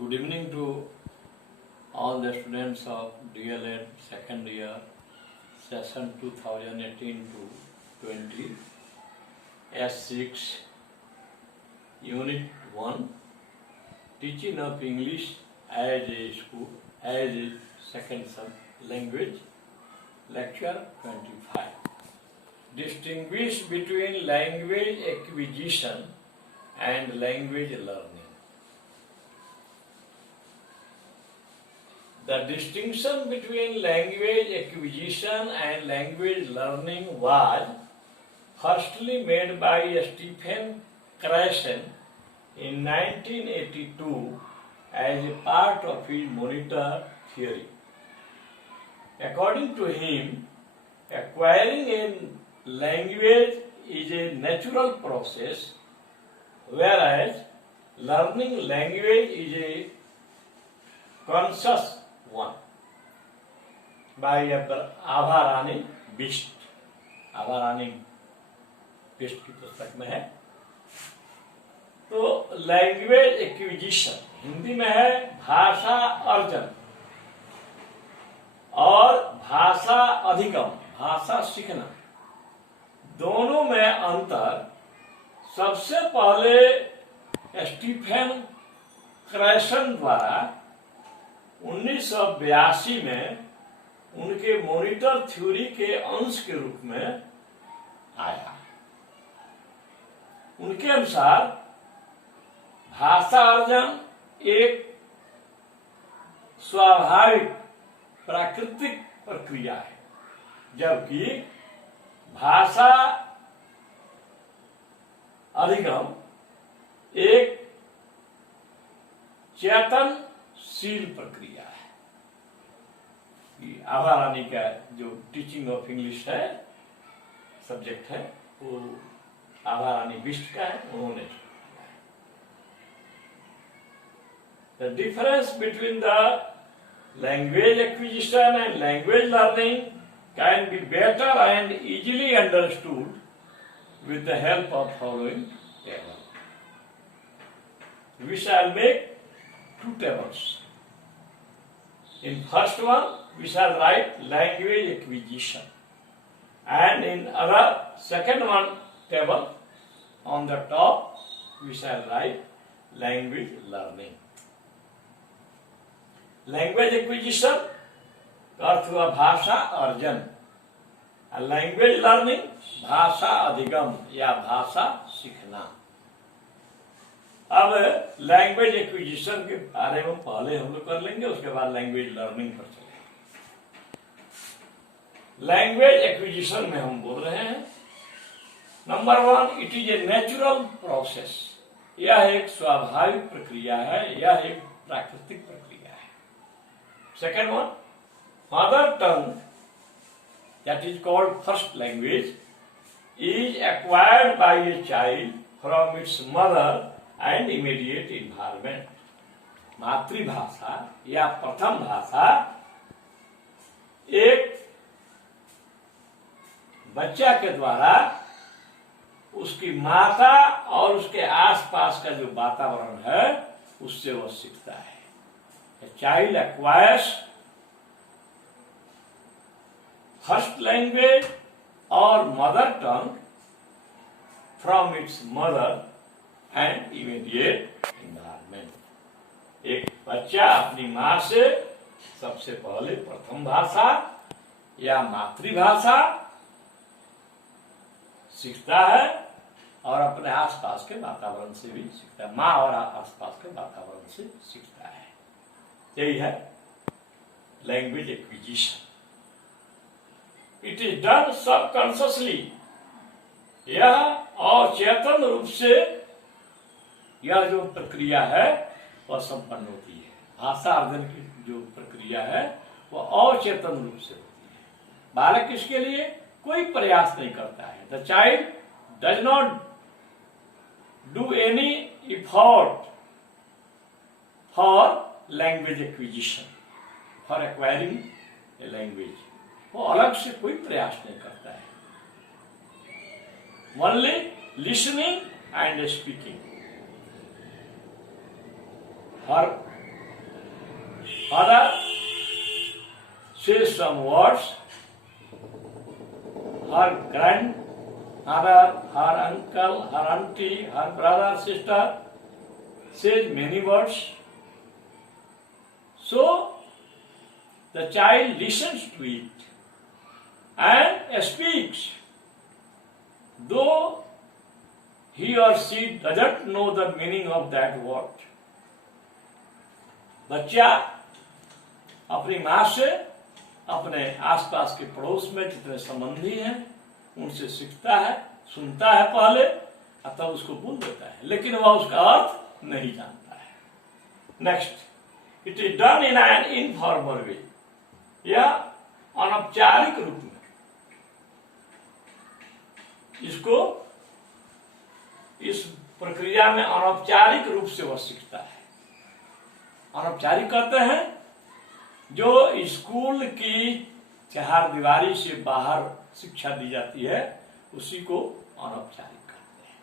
Good evening to all the students of DLED second year session 2018 to 20 S6 Unit 1 Teaching of English as a second language Lecture 25 Distinguish between language acquisition and language learning. The distinction between language acquisition and language learning was firstly made by Stephen Krashen in 1982 as a part of his monitor theory. According to him, acquiring a language is a natural process, whereas learning language is a conscious one. By Abharani Bist. Abharani Bist की पुस्तक में है. तो language acquisition Hindi में है भाषा अर्जन और भाषा अधिगम, भाषा सीखना. दोनों में अंतर सबसे पहले स्टीफन क्रैशन द्वारा 1982 में उनके मॉनिटर थ्योरी के अंश के रूप में आया. उनके अनुसार भाषा अर्जन एक स्वाभाविक प्राकृतिक प्रक्रिया है, जबकि भाषा अधिगम एक चेतनशील प्रक्रिया है. आभारानी का जो टीचिंग ऑफ इंग्लिश है सब्जेक्ट है वो आभारानी बिस्ट का है. उन्होंने The difference between the language acquisition and language learning can be better and easily understood with the help of following table. We shall make two tables. In first one, we shall write language acquisition, and in other second one table on the top, we shall write language learning. Language acquisition का अर्थ हुआ भाषा अर्जन, language learning भाषा अधिगम या भाषा सीखना. अब language acquisition के बारे में पहले हम लोग कर लेंगे, उसके बाद लैंग्वेज लर्निंग पर चलेंगे. लैंग्वेज एक्विजिशन में हम बोल रहे हैं नंबर 1, it is a natural process. यह एक स्वाभाविक प्रक्रिया है, यह एक प्राकृतिक प्रक्रिया है. Second one, mother tongue, that is called first language, is acquired by a child from its mother and immediate environment. मातृभाषा या प्रथम भाषा एक बच्चा के द्वारा उसकी माता और उसके आसपास का जो वातावरण है उससे वह सीखता है. A child acquires first language or mother tongue from its mother and immediate environment. एक बच्चा अपनी माँ से सबसे पहले प्रथम भाषा या मातृभाषा सीखता है और अपने आसपास के वातावरण से भी सीखता है. माँ और आसपास के वातावरण से सीखता है. यही है language acquisition. It is done subconsciously. यह अचेतन रूप से यह जो प्रक्रिया है वह संपन्न होती है. भाषा अर्जन की जो प्रक्रिया है वह अचेतन रूप से होती है. बालक इसके लिए कोई प्रयास नहीं करता है. The child does not do any effort for language acquisition, for acquiring a language. वो अलग से कोई प्रयास नहीं करता है. Only listening and speaking. For Father says some words. Her grandmother, her uncle, her auntie, her brother, sister says many words. So the child listens to it and speaks, though he or she doesn't know the meaning of that word. बच्चा अपनी माँ से, अपने आसपास के पड़ोस में जितने संबंधी हैं उनसे सीखता है, सुनता है पहले, तब उसको बोल देता है, लेकिन वह उसका अर्थ नहीं जानता है. Next, it is done in an informal वे, या अनौपचारिक रूप में. इसको, इस प्रक्रिया में अनौपचारिक रूप से वह सीखता है. अनौपचारिक कहते हैं जो स्कूल की चार दीवारी से बाहर शिक्षा दी जाती है, उसी को अनौपचारिक कहते हैं.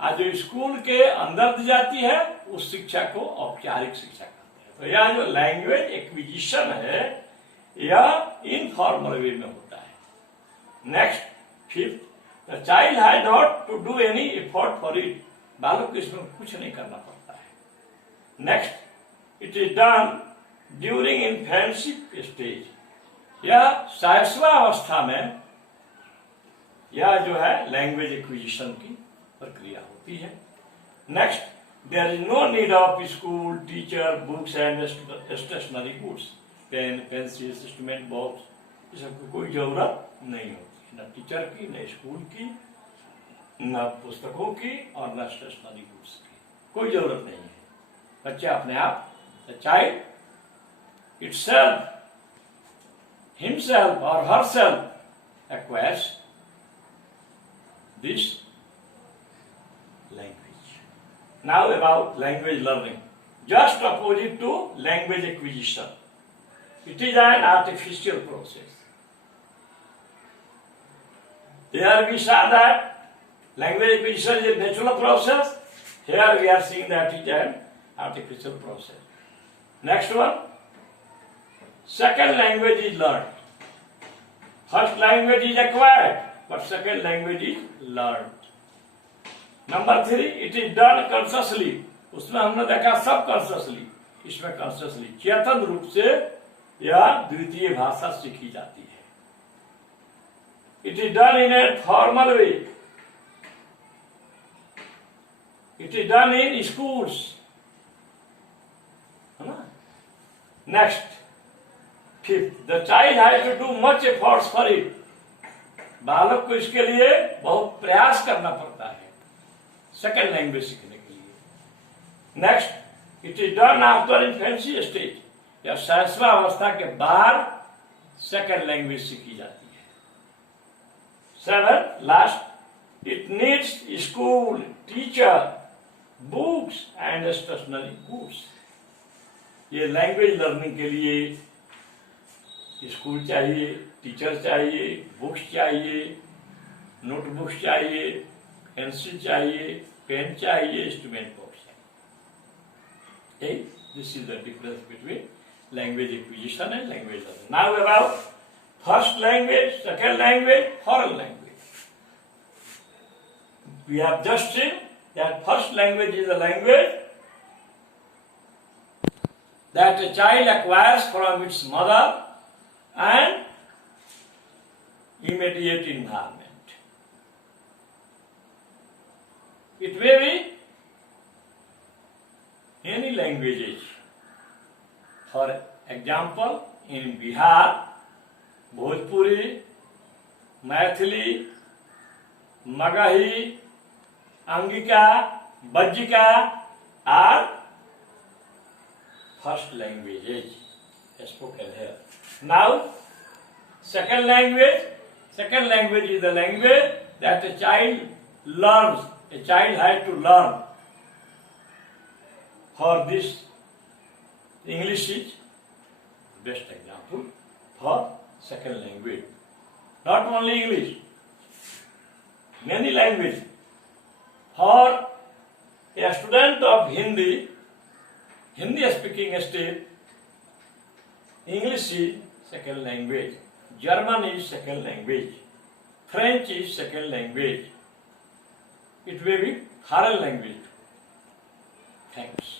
आज जो स्कूल के अंदर दी जाती है उस शिक्षा को औपचारिक शिक्षा कहते हैं. तो यह जो लैंग्वेज एक्विजिशन है यह इनफॉर्मल वे में होता है. Next, fifth, the child has not to do any effort for it. बालक को इसमें कुछ नहीं करना पड़ता है. Next, it is done during infancy stage. यह शैशवावस्था में यह जो है लैंग्वेज एक्विजिशन की प्रक्रिया होती है. Next, there is no need of school, teacher, books and stationery goods. Pen, pencil, instrument box, ये सबकी कोई जरूरत नहीं होती, न टीचर की, न स्कूल की, न पुस्तकों की और न स्टेशनरी गुड्स की. कोई जरूरत नहीं है. बच्चा अपने आप, the child itself, himself or herself acquires this language. Now about language learning. Just opposite to language acquisition. It is an artificial process. Here we saw that language acquisition is a natural process. Here we are seeing that it is an artificial process. Next one. Second language is learned. First language is acquired, but second language is learned. Number 3, it is done consciously. उसमें हमने देखा सब कॉन्शियसली, इसमें कॉन्शियसली चेतन रूप से यह द्वितीय भाषा सीखी जाती है. It is done in a formal way. It is done in schools. है ना? Next. Fifth, the child has to do much efforts for it. बालक को इसके लिए बहुत प्रयास करना पड़ता है सेकेंड लैंग्वेज सीखने के लिए. Next, it is done after infancy stage. या शैशवावस्था के बाद सेकेंड लैंग्वेज सीखी जाती है. 7, last, it needs school, teacher, books and stationery goods. ये लैंग्वेज लर्निंग के लिए स्कूल चाहिए, टीचर चाहिए, बुक्स चाहिए, नोटबुक्स चाहिए, पेंसिल चाहिए, पेन चाहिए, इंस्ट्रूमेंट बॉक्स चाहिए. This is the difference between language acquisition and language learning. Now about first language, second language, foreign language. We have just seen that first language is a language that a child acquires from its mother and immediate environment. It may be any languages. For example, in Bihar, Bhojpuri, Maithili, Magahi, Angika, Bajjika are first languages spoken here. Now, second language is the language that a child learns. A child has to learn. For this, English is best example for second language. Not only English, many languages. For a student of Hindi speaking state, English is second language, German is second language, French is second language. It may be foreign language. Thanks.